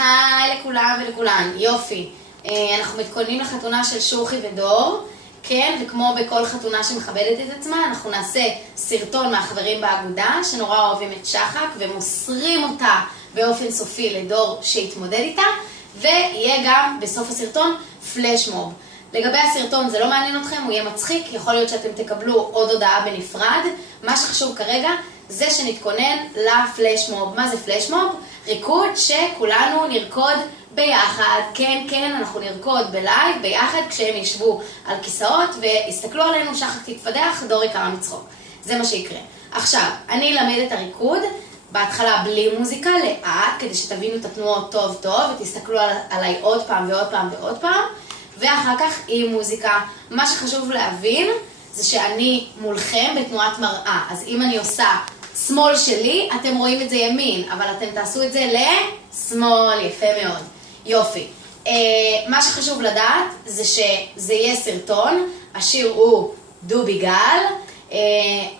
היי לכולם ולכולן, יופי. אנחנו מתכוננים לחתונה של שוחי ודור, כן, וכמו בכל חתונה שמכבדת את עצמה, אנחנו נעשה סרטון מהחברים באגודה, שנורא אוהבים את שחק, ומוסרים אותה באופן סופי לדור שיתמודד איתה, ויהיה גם בסוף הסרטון פלש מוב. לגבי הסרטון זה לא מעניין אתכם, הוא יהיה מצחיק, יכול להיות שאתם תקבלו עוד הודעה בנפרד. מה שחשוב כרגע זה שנתכונן לפלש מוב. מה זה פלש מוב? ריקוד שכולנו נרקוד ביחד. כן, כן, אנחנו נרקוד בלייב ביחד כשהם ישבו על כיסאות ויסתכלו עלינו, שחק תתפדח, דור יקרה מצחוק. זה מה שיקרה. עכשיו, אני אלמד את הריקוד, בהתחלה בלי מוזיקה, לאט, כדי שתבינו את התנועות טוב טוב, ותסתכלו עליי עוד פעם ועוד פעם ועוד פעם, ואחר כך עם מוזיקה. מה שחשוב להבין זה שאני מולכם בתנועת מראה. אז אם אני עושה שמאל שלי, אתם רואים את זה ימין, אבל אתם תעשו את זה לשמאל. יפה מאוד. יופי. מה שחשוב לדעת זה שזה יהיה סרטון, השיר הוא דובי גל,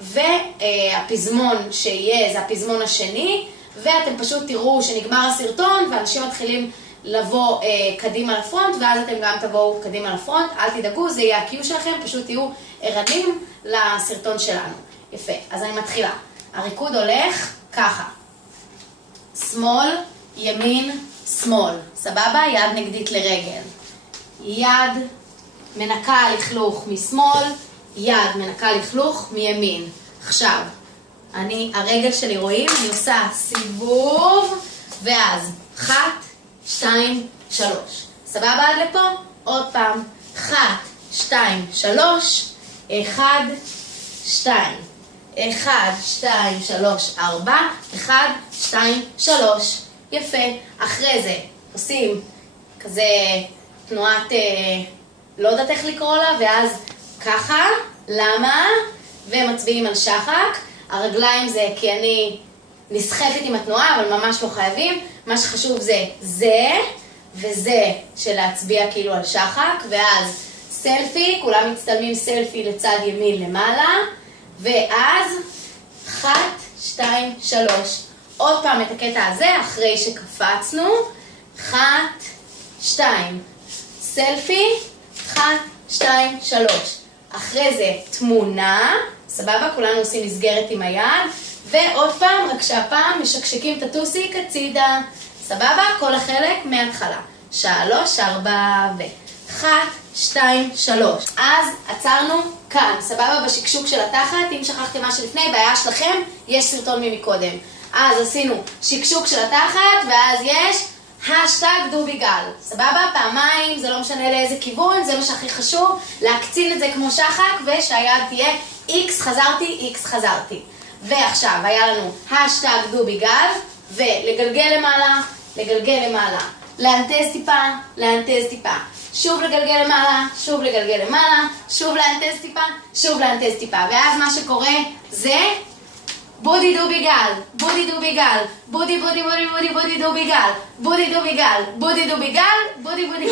והפזמון שיהיה זה הפזמון השני, ואתם פשוט תראו שנגמר הסרטון ואנשים מתחילים לבוא קדימה לפרונט, ואז אתם גם תבואו קדימה לפרונט. אל תדאגו, זה יהיה הקיו שלכם, פשוט תהיו ערנים לסרטון שלנו. יפה, אז אני מתחילה. הריקוד הולך ככה. שמאל, ימין, שמאל. סבבה? יד נגדית לרגל. יד מנקה לכלוך משמאל, יד מנקה לכלוך מימין. עכשיו, הרגל שלי רואים, אני עושה סיבוב, ואז 1, 2, 3. סבבה עד לפה? עוד פעם. 1, 2, 3. 1, 2. 1, 2, 3, 4. 1, 2, 3. יפה. אחרי זה עושים כזה תנועת, לא יודעת איך לקרוא לה, ואז ככה. למה? ומצביעים על שחק. הרגליים זה כי אני נסחפת עם התנועה, אבל ממש לא חייבים. מה שחשוב זה זה וזה של להצביע כאילו על שחק, ואז סלפי, כולם מצטלמים סלפי לצד ימין למעלה, ואז 1, 2, 3. עוד פעם את הקטע הזה אחרי שקפצנו. 1, 2. סלפי, 1, 2, 3. אחרי זה תמונה, סבבה? כולנו עושים מסגרת עם היד, ועוד פעם, רק שהפעם משקשקים את הטוסיק הצידה. סבבה? כל החלק מההתחלה. 3, 4 ו... 1, 2, 3. אז עצרנו כאן, סבבה? בשקשוק של התחת. אם שכחתם מה שלפני, בעיה שלכם, יש סרטון ממקודם. אז עשינו שקשוק של התחת, ואז יש השטג דובי גל. סבבה? פעמיים, זה לא משנה לאיזה כיוון, זה מה שהכי חשוב, להקצין את זה כמו שחק, ושהיד תהיה X חזרתי, X חזרתי. ועכשיו היה לנו השטג דובי גל, ולגלגל למעלה, לגלגל למעלה, להנטז טיפה, להנטז טיפה, שוב לגלגל למעלה, שוב לגלגל למעלה, שוב להנטז טיפה, שוב להנטז טיפה. ואז מה שקורה זה בודי דובי גל, בודי דובי גל, בודי בודי בודי בודי בודי דובי גל, בודי דובי גל, בודי דובי גל, בודי בודי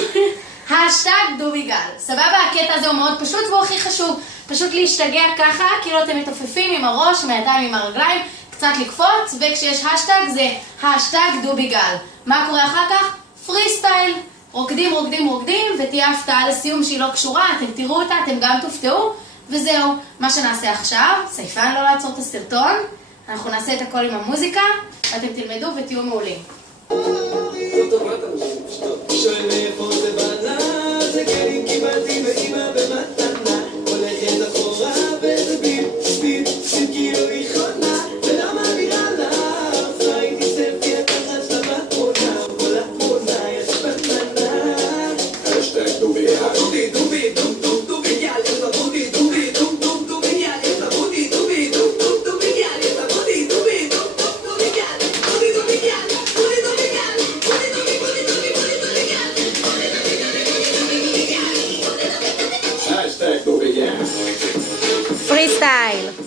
השטג דובי גל. סבבה? הקטע הזה הוא מאוד פשוט והוא הכי חשוב. פשוט להשתגע ככה, כאילו אתם מתעופפים עם הראש, עם הידיים, עם הרגליים, קצת לקפוץ, וכשיש השטג זה השטג דובי גל. מה קורה אחר כך? פרי סטייל. רוקדים, רוקדים, רוקדים, ותהיה הפתעה לסיום שהיא לא קשורה, אתם תראו אותה, אתם גם תופתעו, וזהו. מה שנעשה עכשיו, סייפן לא לעצור את הסרטון, אנחנו נעשה את הכל עם המוזיקה, ואתם תלמדו ותהיו מעולים. Freestyle.